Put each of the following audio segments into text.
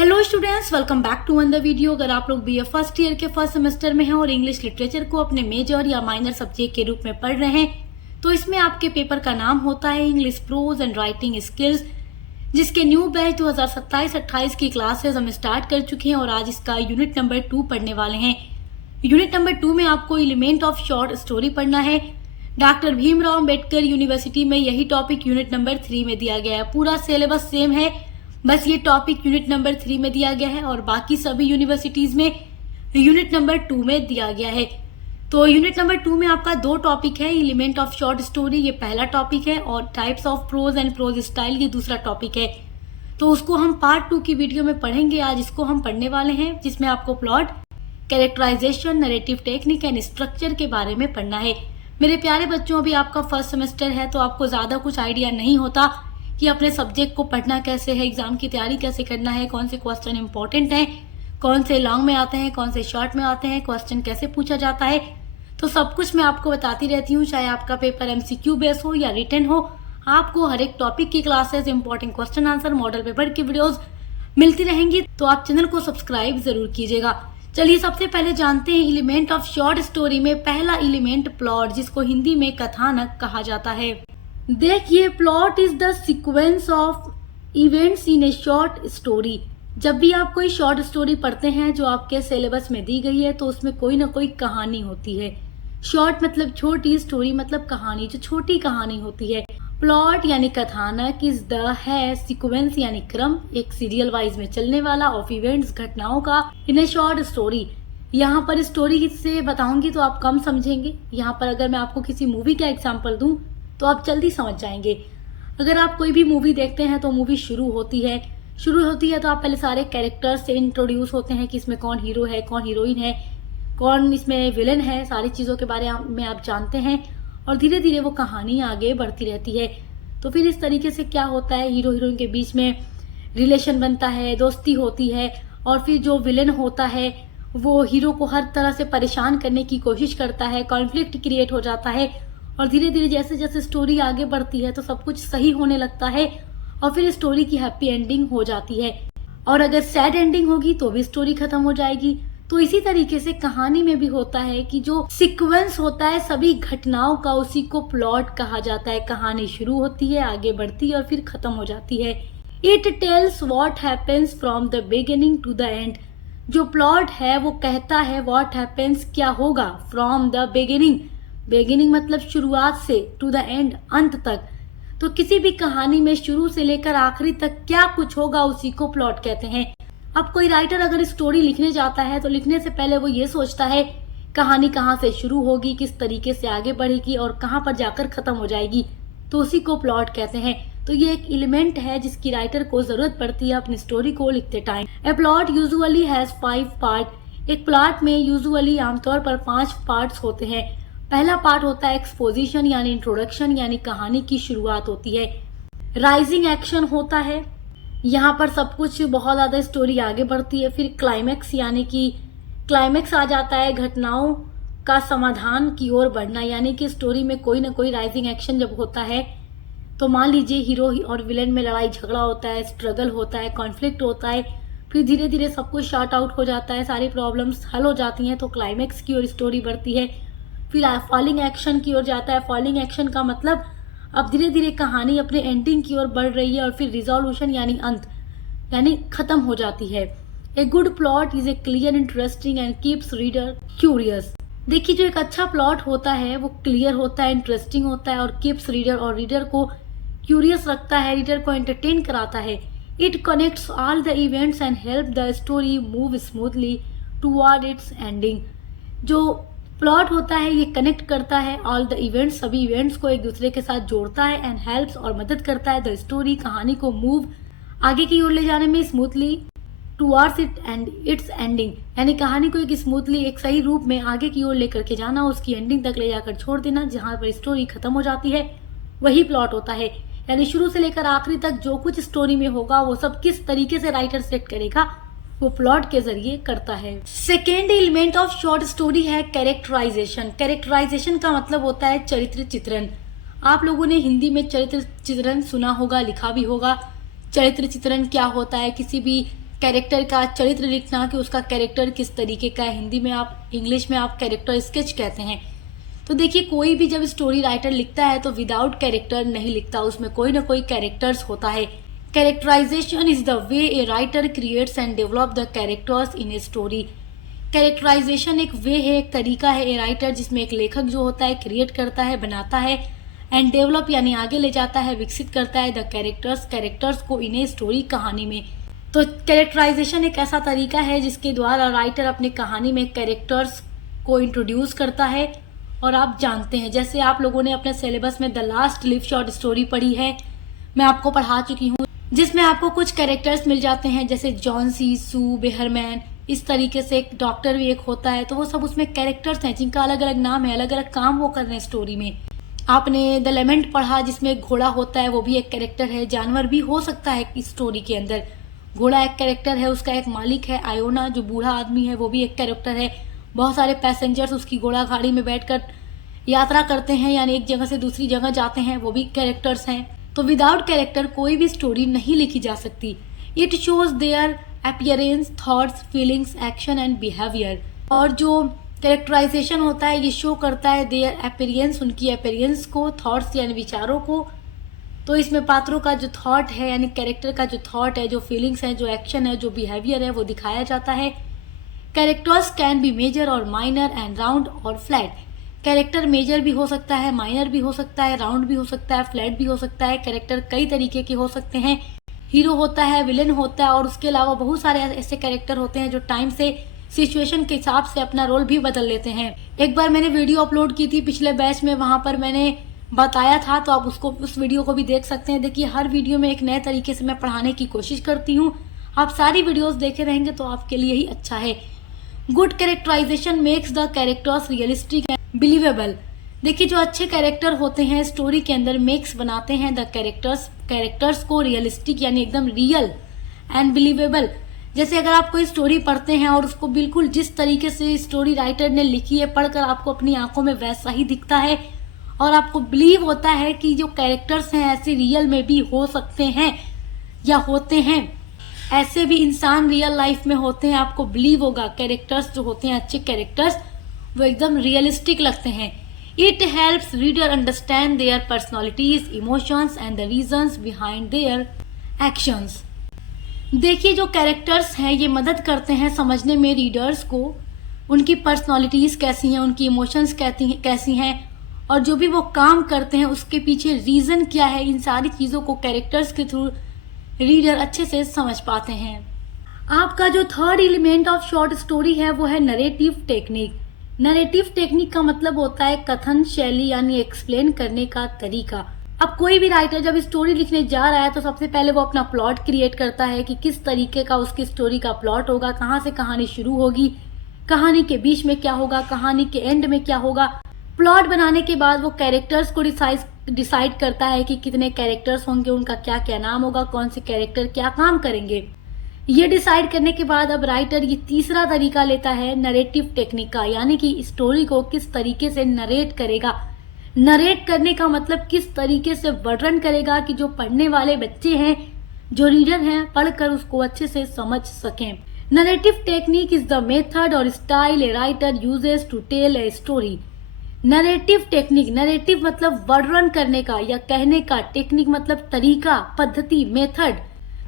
Hello students, welcome back to one the video. अगर आप लोग बीए फर्स्ट ईयर के फर्स्ट सेमेस्टर में हैं और इंग्लिश लिटरेचर को अपने मेजर या माइनर सब्जेक्ट के रूप में पढ़ रहे हैं तो इसमें आपके पेपर का नाम होता है English pros and writing skills, जिसके न्यू बैच 2027-28 की क्लासेस हम स्टार्ट कर चुके हैं और आज इसका यूनिट नंबर 2 पढ़ने वाले हैं। यूनिट नंबर 2 में आपको एलिमेंट ऑफ शॉर्ट स्टोरी पढ़ना है। डॉक्टर भीमराव अंबेडकर यूनिवर्सिटी में यही टॉपिक यूनिट नंबर 3 में दिया गया है। पूरा सिलेबस सेम है, बस ये टॉपिक यूनिट नंबर 3 में दिया गया है और बाकी सभी यूनिवर्सिटीज में यूनिट नंबर 2 में दिया गया है। तो यूनिट नंबर 2 में आपका दो टॉपिक है, एलिमेंट ऑफ शॉर्ट स्टोरी ये पहला टॉपिक है और types of prose and prose style ये दूसरा टॉपिक है। तो उसको हम पार्ट 2 की वीडियो में पढ़ेंगे। आज इसको हम पढ़ने वाले हैं, जिसमें आपको plot, characterisation, narrative technique and structure के बारे में पढ़ना है। मेरे प्यारे बच्चों, अभी आपका फर्स्ट सेमेस्टर है तो आपको ज्यादा कुछ आइडिया नहीं होता कि अपने सब्जेक्ट को पढ़ना कैसे है, एग्जाम की तैयारी कैसे करना है, कौन से क्वेश्चन इंपॉर्टेंट हैं, कौन से लॉन्ग में आते हैं, कौन से शॉर्ट में आते हैं, क्वेश्चन कैसे पूछा जाता है। तो सब कुछ मैं आपको बताती रहती हूँ, चाहे आपका पेपर एमसीक्यू बेस हो या रिटन हो। आपको हर एक टॉपिक की classes, important question answer, model paper की वीडियोज मिलती रहेंगी, तो आप चैनल को सब्सक्राइब जरूर कीजिएगा। चलिए सबसे पहले जानते हैं एलिमेंट ऑफ शॉर्ट स्टोरी में पहला एलिमेंट प्लॉट, जिसको हिंदी में कथानक कहा जाता है। देखिए, plot is the sequence of events in A short story. जब भी आप कोई शॉर्ट स्टोरी पढ़ते हैं जो आपके सिलेबस में दी गई है तो उसमें कोई ना कोई कहानी होती है। शॉर्ट मतलब छोटी, स्टोरी मतलब कहानी, जो छोटी कहानी होती है। प्लॉट यानी कथानक, इज द है सीक्वेंस यानी क्रम, एक सीरियल वाइज में चलने वाला ऑफ इवेंट्स घटनाओं का इन ए शॉर्ट स्टोरी। यहाँ पर स्टोरी से बताऊंगी तो आप कम समझेंगे। यहाँ पर अगर मैं आपको किसी मूवी का एग्जाम्पल दूं तो आप जल्दी समझ जाएंगे। अगर आप कोई भी मूवी देखते हैं तो मूवी शुरू होती है तो आप पहले सारे कैरेक्टर्स से इंट्रोड्यूस होते हैं कि इसमें कौन हीरो है, कौन हीरोइन है, कौन इसमें विलन है, सारी चीज़ों के बारे में आप जानते हैं और धीरे धीरे वो कहानी आगे बढ़ती रहती है। तो फिर इस तरीके से क्या होता है, हीरो हीरोइन के बीच में रिलेशन बनता है, दोस्ती होती है और फिर जो विलन होता है वो हीरो को हर तरह से परेशान करने की कोशिश करता है, कॉन्फ्लिक्ट क्रिएट हो जाता है और धीरे धीरे जैसे जैसे स्टोरी आगे बढ़ती है तो सब कुछ सही होने लगता है और फिर स्टोरी की हैप्पी एंडिंग हो जाती है। और अगर सैड एंडिंग होगी तो भी स्टोरी खत्म हो जाएगी। तो इसी तरीके से कहानी में भी होता है कि जो सीक्वेंस होता है सभी घटनाओं का, उसी को प्लॉट कहा जाता है। कहानी शुरू होती है, आगे बढ़ती है और फिर खत्म हो जाती है। It tells what happens from the beginning to the end. जो प्लॉट है वो कहता है व्हाट हैपेंस, क्या होगा, फ्रॉम द बिगिनिंग मतलब शुरुआत से, टू द एंड अंत तक। तो किसी भी कहानी में शुरू से लेकर आखिरी तक क्या कुछ होगा उसी को प्लॉट कहते हैं। अब कोई राइटर अगर स्टोरी लिखने जाता है तो लिखने से पहले वो ये सोचता है कहानी कहाँ से शुरू होगी, किस तरीके से आगे बढ़ेगी और कहाँ पर जाकर खत्म हो जाएगी, तो उसी को प्लॉट कहते हैं। तो ये एक एलिमेंट है जिसकी राइटर को जरूरत पड़ती है अपनी स्टोरी को लिखते time. A plot usually has 5 part. एक प्लॉट में यूजुअली आमतौर पर 5 पार्ट्स होते हैं। पहला पार्ट होता है एक्सपोजिशन यानी इंट्रोडक्शन, यानी कहानी की शुरुआत होती है। राइजिंग एक्शन होता है, यहाँ पर सब कुछ बहुत ज्यादा स्टोरी आगे बढ़ती है। फिर क्लाइमेक्स यानी कि क्लाइमेक्स आ जाता है, घटनाओं का समाधान की ओर बढ़ना, यानी कि स्टोरी में कोई ना कोई राइजिंग एक्शन जब होता है तो मान लीजिए हीरो और विलेन में लड़ाई झगड़ा होता है, स्ट्रगल होता है, कॉन्फ्लिक्ट होता है, फिर धीरे धीरे सब कुछ शॉर्ट आउट हो जाता है, सारी प्रॉब्लम्स हल हो जाती हैं तो क्लाइमेक्स की ओर स्टोरी बढ़ती है। फिर फॉलिंग एक्शन की ओर जाता है। फॉलिंग एक्शन का मतलब अब धीरे धीरे कहानी अपने एंडिंग की ओर बढ़ रही है और फिर रिजोल्यूशन यानी अंत, यानी खत्म हो जाती है। A good plot is a clear, interesting and keeps reader curious. देखिए, जो एक अच्छा प्लॉट होता है वो क्लियर होता है, इंटरेस्टिंग होता है और कीप्स रीडर, और रीडर को क्यूरियस रखता है, रीडर को एंटरटेन कराता है। It connects all the events and help the story move smoothly toward it's ending. जो प्लॉट होता है ये कनेक्ट करता है ऑल द इवेंट्स, सभी इवेंट्स को एक दूसरे के साथ जोड़ता है, एंड हेल्प्स और मदद करता है द स्टोरी, कहानी को मूव आगे की ओर ले जाने में smoothly towards it and it's ending, यानी कहानी को एक स्मूथली, एक सही रूप में आगे की ओर लेकर के जाना, उसकी एंडिंग तक ले जाकर छोड़ देना, जहां पर स्टोरी खत्म हो जाती है वही प्लॉट होता है। यानी शुरू से लेकर आखिरी तक जो कुछ स्टोरी में होगा वो सब किस तरीके से राइटर सेट करेगा वो प्लॉट के जरिए करता है। Second element of short story है कैरेक्टराइजेशन। कैरेक्टराइजेशन का मतलब होता है चरित्र चित्रण। आप लोगों ने हिंदी में चरित्र चित्रण सुना होगा, लिखा भी होगा। चरित्र चित्रण क्या होता है, किसी भी कैरेक्टर का चरित्र लिखना कि उसका कैरेक्टर किस तरीके का है। हिंदी में आप, इंग्लिश में आप कैरेक्टर स्केच कहते हैं। तो देखिए, कोई भी जब स्टोरी राइटर लिखता है तो विदाउट कैरेक्टर नहीं लिखता, उसमें कोई ना कोई कैरेक्टर्स होता है। Characterisation is the way a writer creates and develop the characters in a story. Characterisation एक वे है, एक तरीका है ए राइटर जिसमें एक लेखक जो होता है क्रिएट करता है, बनाता है, एंड डेवलप यानी आगे ले जाता है, विकसित करता है द कैरेक्टर्स को इन ए स्टोरी, कहानी में। तो कैरेक्टराइजेशन एक ऐसा तरीका है जिसके द्वारा राइटर अपनी कहानी में कैरेक्टर्स को इंट्रोड्यूस करता है। और आप जानते हैं, जैसे आप लोगों ने अपने सिलेबस में the last live short story पढ़ी है, मैं आपको पढ़ा चुकी हूँ, जिसमें आपको कुछ कैरेक्टर्स मिल जाते हैं जैसे जॉन सी, सू, बेहरमैन, इस तरीके से एक डॉक्टर भी एक होता है। तो वो सब उसमें कैरेक्टर्स हैं जिनका अलग अलग नाम है, अलग अलग काम वो कर रहे हैं स्टोरी में। आपने द लेमेंट पढ़ा जिसमें एक घोड़ा होता है, वो भी एक कैरेक्टर है। जानवर भी हो सकता है इस स्टोरी के अंदर। घोड़ा एक कैरेक्टर है, उसका एक मालिक है आयोना जो बूढ़ा आदमी है, वो भी एक कैरेक्टर है। बहुत सारे पैसेंजर्स उसकी घोड़ा गाड़ी में बैठकर यात्रा करते हैं, यानी एक जगह से दूसरी जगह जाते हैं, वो भी कैरेक्टर्स हैं। तो विदाउट कैरेक्टर कोई भी स्टोरी नहीं लिखी जा सकती। It shows their appearance, thoughts, feelings, action and behaviour. और जो कैरेक्टराइजेशन होता है ये शो करता है देयर अपीयरेंस, उनकी अपीयरेंस को, थॉट्स यानी विचारों को। तो इसमें पात्रों का जो थॉट है यानी कैरेक्टर का जो थॉट है, जो फीलिंग्स है, जो एक्शन है, जो बिहेवियर है, वो दिखाया जाता है। कैरेक्टर्स कैन बी मेजर और माइनर एंड राउंड और फ्लैट। कैरेक्टर मेजर भी हो सकता है, माइनर भी हो सकता है, राउंड भी हो सकता है, फ्लैट भी हो सकता है। कैरेक्टर कई तरीके के हो सकते हैं। हीरो होता है, विलेन होता है, और उसके अलावा बहुत सारे ऐसे कैरेक्टर होते हैं जो टाइम से, सिचुएशन के हिसाब से अपना रोल भी बदल लेते हैं। एक बार मैंने वीडियो अपलोड की थी पिछले बैच में, वहां पर मैंने बताया था, तो आप उस वीडियो को भी देख सकते हैं। देखिए, हर वीडियो में एक नए तरीके से मैं पढ़ाने की कोशिश करती हूँ। आप सारी वीडियोस देखे रहेंगे तो आपके लिए ही अच्छा है। Good characterisation makes the characters realistic and believable. देखिए, जो अच्छे कैरेक्टर होते हैं स्टोरी के अंदर मेक्स बनाते हैं द कैरेक्टर्स को रियलिस्टिक यानी एकदम रियल एंड बिलीवेबल। जैसे अगर आप कोई स्टोरी पढ़ते हैं और उसको बिल्कुल जिस तरीके से स्टोरी राइटर ने लिखी है, पढ़कर आपको अपनी आंखों में वैसा ही दिखता है और आपको बिलीव होता है कि जो कैरेक्टर्स हैं ऐसे रियल में भी हो सकते हैं या होते हैं, ऐसे भी इंसान रियल लाइफ में होते हैं, आपको बिलीव होगा। कैरेक्टर्स जो होते हैं, अच्छे कैरेक्टर्स, वो एकदम रियलिस्टिक लगते हैं। It helps reader understand their personalities, emotions and the reasons behind their actions. देखिए, जो कैरेक्टर्स हैं ये मदद करते हैं समझने में रीडर्स को, उनकी पर्सनैलिटीज कैसी हैं, उनकी इमोशंस कैसी हैं, और जो भी वो काम करते हैं उसके पीछे रीजन क्या है। इन सारी चीजों को कैरेक्टर्स के थ्रू रीडर अच्छे से समझ पाते हैं। आपका जो third element of short story है वो है नरेटिव टेक्निक। नरेटिव टेक्निक का मतलब होता है कथन शैली यानी एक्सप्लेन करने का तरीका। अब कोई भी राइटर जब स्टोरी लिखने जा रहा है तो सबसे पहले वो अपना प्लॉट क्रिएट करता है कि किस तरीके का उसकी स्टोरी का प्लॉट होगा, कहाँ से कहानी शुरू होगी, कहानी के बीच में क्या होगा, कहानी के एंड में क्या होगा। प्लॉट बनाने के बाद वो कैरेक्टर्स को डिसाइड करता है कि कितने कैरेक्टर्स होंगे, उनका क्या क्या नाम होगा, कौन से कैरेक्टर क्या काम करेंगे। ये डिसाइड करने के बाद अब राइटर ये तीसरा तरीका लेता है नरेटिव टेक्निक का, यानी कि स्टोरी को किस तरीके से नरेट करेगा। नरेट करने का मतलब किस तरीके से वर्णन करेगा कि जो पढ़ने वाले बच्चे हैं, जो रीडर हैं, पढ़कर उसको अच्छे से समझ सकें। Narrative technique is the method और style a writer uses to tell a story. Narrative technique, narrative मतलब वर्णन करने का या कहने का, टेक्निक मतलब तरीका, पद्धति, मेथड।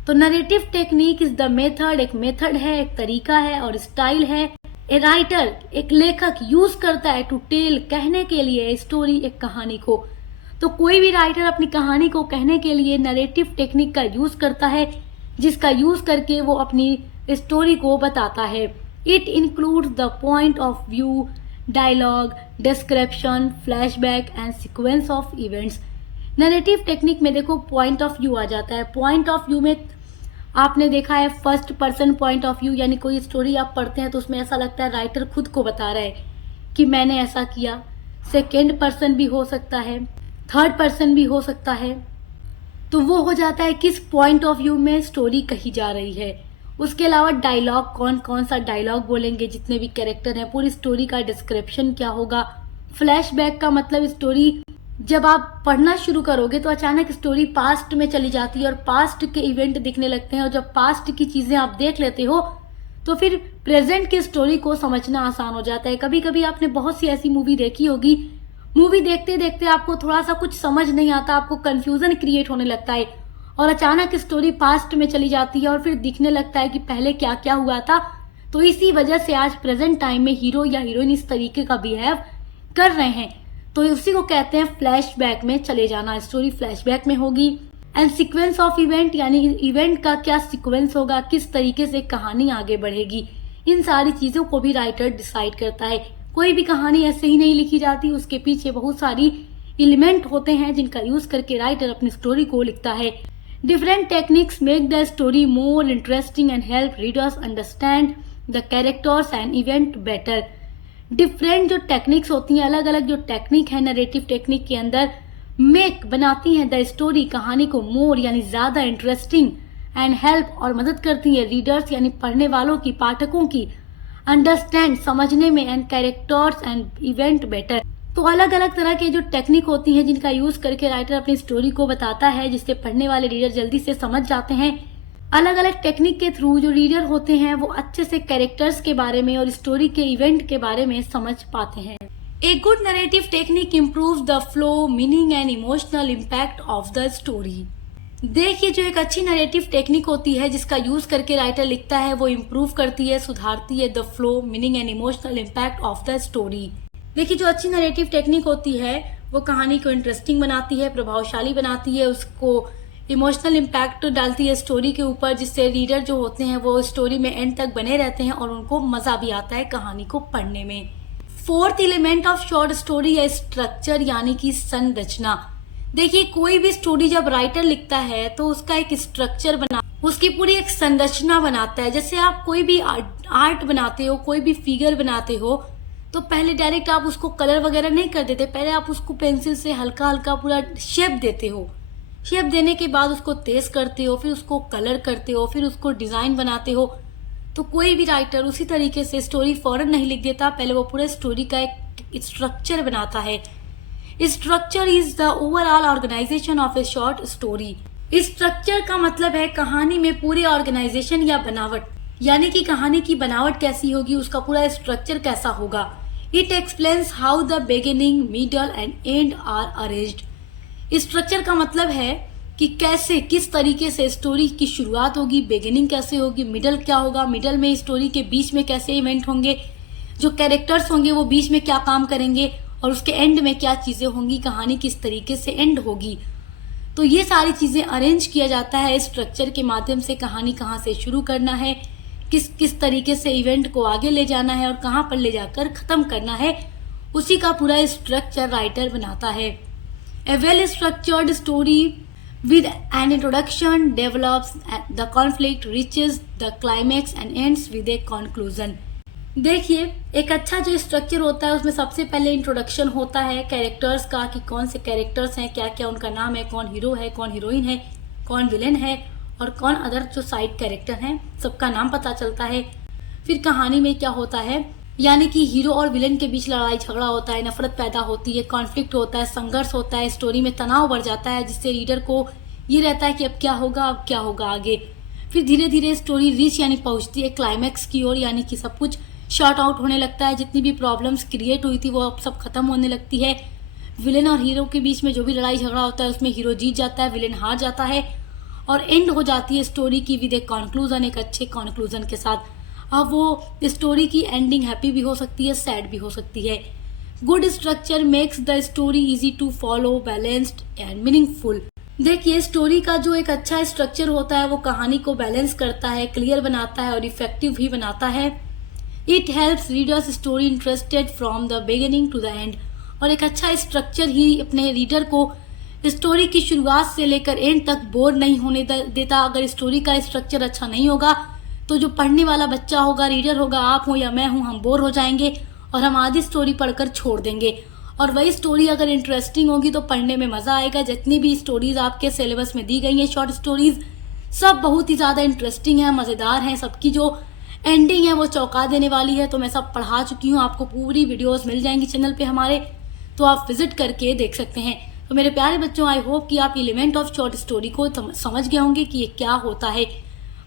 तो narrative technique is the method, एक मेथड है, एक तरीका है, और स्टाइल है ए राइटर, एक लेखक यूज करता है टू टेल, कहने के लिए स्टोरी, एक कहानी को। तो कोई भी राइटर अपनी कहानी को कहने के लिए नरेटिव टेक्निक का यूज करता है, जिसका यूज करके वो अपनी स्टोरी को बताता है। It includes the point of view, dialogue, description, flashback and sequence of events. Narrative technique में देखो पॉइंट ऑफ व्यू आ जाता है। पॉइंट ऑफ व्यू में आपने देखा है first person point of view, यानी कोई स्टोरी आप पढ़ते हैं तो उसमें ऐसा लगता है राइटर खुद को बता रहा है कि मैंने ऐसा किया। सेकेंड पर्सन भी हो सकता है, थर्ड पर्सन भी हो सकता है। तो वो हो जाता है किस पॉइंट ऑफ व्यू में स्टोरी कही जा रही है। उसके अलावा डायलॉग, कौन कौन सा डायलॉग बोलेंगे, जितने भी कैरेक्टर हैं, पूरी स्टोरी का डिस्क्रिप्शन क्या होगा। फ्लैशबैक का मतलब स्टोरी जब आप पढ़ना शुरू करोगे तो अचानक स्टोरी पास्ट में चली जाती है और पास्ट के इवेंट दिखने लगते हैं, और जब पास्ट की चीजें आप देख लेते हो तो फिर प्रेजेंट की स्टोरी को समझना आसान हो जाता है। कभी कभी आपने बहुत सी ऐसी मूवी देखी होगी, मूवी देखते देखते आपको थोड़ा सा कुछ समझ नहीं आता, आपको कंफ्यूजन क्रिएट होने लगता है और अचानक स्टोरी पास्ट में चली जाती है और फिर दिखने लगता है कि पहले क्या क्या हुआ था। तो इसी वजह से आज प्रेजेंट टाइम में हीरो या हीरोइन इस तरीके का बिहेव कर रहे हैं, तो उसी को कहते हैं फ्लैशबैक में चले जाना। स्टोरी फ्लैशबैक में होगी। एंड सीक्वेंस ऑफ इवेंट, यानी इवेंट का क्या सीक्वेंस होगा, किस तरीके से कहानी आगे बढ़ेगी, इन सारी चीजों को भी राइटर डिसाइड करता है। कोई भी कहानी ऐसे ही नहीं लिखी जाती, उसके पीछे बहुत सारी एलिमेंट होते हैं जिनका यूज करके राइटर अपनी स्टोरी को लिखता है। Different techniques make the story more interesting and help readers understand the characters and event better. Different जो टेक्निक्स होती हैं, अलग अलग जो टेक्निक है नरेटिव टेक्निक के अंदर, मेक बनाती हैं द स्टोरी, कहानी को मोर यानी ज्यादा इंटरेस्टिंग, एंड हेल्प और मदद करती है रीडर्स यानी पढ़ने वालों की, पाठकों की, अंडरस्टैंड समझने में, and characters and event better. तो अलग अलग तरह के जो टेक्निक होती हैं जिनका यूज करके राइटर अपनी स्टोरी को बताता है, जिससे पढ़ने वाले रीडर जल्दी से समझ जाते हैं। अलग अलग टेक्निक के थ्रू जो रीडर होते हैं वो अच्छे से कैरेक्टर्स के बारे में और स्टोरी के इवेंट के बारे में समझ पाते हैं। A good narrative technique improves the flow, meaning and emotional impact of the story. देखिए, जो एक अच्छी नरेटिव टेक्निक होती है जिसका यूज करके राइटर लिखता है, वो इम्प्रूव करती है, सुधारती है the flow, meaning and emotional impact of the story. देखिए, जो अच्छी नरेटिव टेक्निक होती है वो कहानी को इंटरेस्टिंग बनाती है, प्रभावशाली बनाती है, उसको इमोशनल इम्पैक्ट डालती है स्टोरी के ऊपर, जिससे रीडर जो होते हैं वो स्टोरी में एंड तक बने रहते हैं और उनको मजा भी आता है कहानी को पढ़ने में। Fourth element of short story है स्ट्रक्चर, यानी कि संरचना। देखिए, कोई भी स्टोरी जब राइटर लिखता है तो उसका एक स्ट्रक्चर बना, उसकी पूरी एक संरचना बनाता है। जैसे आप कोई भी आर्ट बनाते हो, कोई भी फिगर बनाते हो, तो पहले डायरेक्ट आप उसको कलर वगैरह नहीं कर देते, पहले आप उसको पेंसिल से हल्का हल्का पूरा शेप देते हो। शेप देने के बाद उसको तेज करते हो, फिर उसको कलर करते हो, फिर उसको डिजाइन बनाते हो। तो कोई भी राइटर उसी तरीके से स्टोरी फौरन नहीं लिख देता, पहले वो पूरे स्टोरी का एक स्ट्रक्चर बनाता है। Structure is the overall organisation of a short story. Structure का मतलब है कहानी में पूरे ऑर्गेनाइजेशन या बनावट, यानी कि कहानी की बनावट कैसी होगी, उसका पूरा स्ट्रक्चर कैसा होगा। It explains how the beginning, middle and end are arranged. Structure का मतलब है कि कैसे, किस तरीके से स्टोरी की शुरुआत होगी, बिगिनिंग कैसे होगी, मिडल क्या होगा, मिडल में स्टोरी के बीच में कैसे इवेंट होंगे, जो कैरेक्टर्स होंगे वो बीच में क्या काम करेंगे, और उसके एंड में क्या चीजें होंगी, कहानी किस तरीके से एंड होगी। तो ये सारी चीजें अरेंज किया जाता है स्ट्रक्चर के माध्यम से। कहानी कहाँ से शुरू करना है, किस किस तरीके से इवेंट को आगे ले जाना है और कहाँ पर ले जाकर खत्म करना है, उसी का पूरा स्ट्रक्चर राइटर बनाता है। A well-structured story with an introduction develops the conflict, reaches the climax and ends with a conclusion. देखिए, एक अच्छा जो स्ट्रक्चर होता है उसमें सबसे पहले इंट्रोडक्शन होता है कैरेक्टर्स का, कि कौन से कैरेक्टर्स हैं, क्या क्या उनका नाम है, कौन हीरो है, कौन हीरोइन है, कौन विलेन है और कौन अदर जो साइड कैरेक्टर हैं, सबका नाम पता चलता है। फिर कहानी में क्या होता है, यानी कि हीरो और विलेन के बीच लड़ाई झगड़ा होता है, नफरत पैदा होती है, कॉन्फ्लिक्ट होता है, संघर्ष होता है, स्टोरी में तनाव बढ़ जाता है, जिससे रीडर को ये रहता है कि अब क्या होगा, अब क्या होगा आगे। फिर धीरे धीरे स्टोरी रीच यानी पहुंचती है क्लाइमैक्स की ओर, यानी कि सब कुछ शॉर्ट आउट होने लगता है, जितनी भी प्रॉब्लम्स क्रिएट हुई थी वो अब सब खत्म होने लगती है। विलेन और हीरो के बीच में जो भी लड़ाई झगड़ा होता है उसमें हीरो जीत जाता है, विलेन हार जाता है, और एंड हो जाती है स्टोरी की विद ए कॉन्क्लूजन, एक अच्छे कॉन्क्लूजन के साथ। अब वो स्टोरी की एंडिंग हैप्पी भी हो सकती है, सैड भी हो सकती है। Good structure makes the story easy to follow, balanced and meaningful. देखिए, स्टोरी का जो एक अच्छा स्ट्रक्चर होता है वो कहानी को बैलेंस करता है, क्लियर बनाता है और इफेक्टिव भी बनाता है। It helps readers story interested from the beginning to the end. और एक अच्छा स्ट्रक्चर ही अपने रीडर को स्टोरी की शुरुआत से लेकर एंड तक बोर नहीं होने देता। अगर स्टोरी का स्ट्रक्चर अच्छा नहीं होगा तो जो पढ़ने वाला बच्चा होगा, रीडर होगा, आप हो या मैं हूं, हम बोर हो जाएंगे और हम आधी स्टोरी पढ़कर छोड़ देंगे। और वही स्टोरी अगर इंटरेस्टिंग होगी तो पढ़ने में मजा आएगा। जितनी भी स्टोरीज आपके सिलेबस में दी गई हैं शॉर्ट स्टोरीज, सब बहुत ही ज्यादा इंटरेस्टिंग है, मजेदार हैं। सबकी जो एंडिंग है वो चौंका देने वाली है। तो मैं सब पढ़ा चुकी हूँ, आपको पूरी वीडियोस मिल जाएंगी चैनल पे हमारे, तो आप विजिट करके देख सकते हैं। तो मेरे प्यारे बच्चों, आई होप कि आप एलिमेंट ऑफ शॉर्ट स्टोरी को समझ गए होंगे कि ये क्या होता है।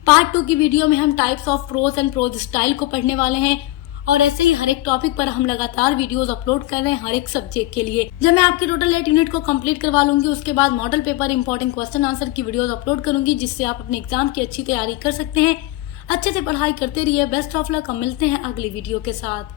पार्ट 2 की वीडियो में हम types of prose and prose style को पढ़ने वाले हैं और ऐसे ही हर एक टॉपिक पर हम लगातार वीडियोस अपलोड कर रहे हैं हर एक सब्जेक्ट के लिए। जब मैं आपके टोटल 8 यूनिट को कंप्लीट करवा लूंगी, उसके बाद model paper, important question answer की वीडियोस अपलोड करूंगी, जिससे आप अपने एग्जाम की अच्छी तैयारी कर सकते हैं। अच्छे से पढ़ाई करते रहिए। Best of luck. हम मिलते हैं अगली वीडियो के साथ।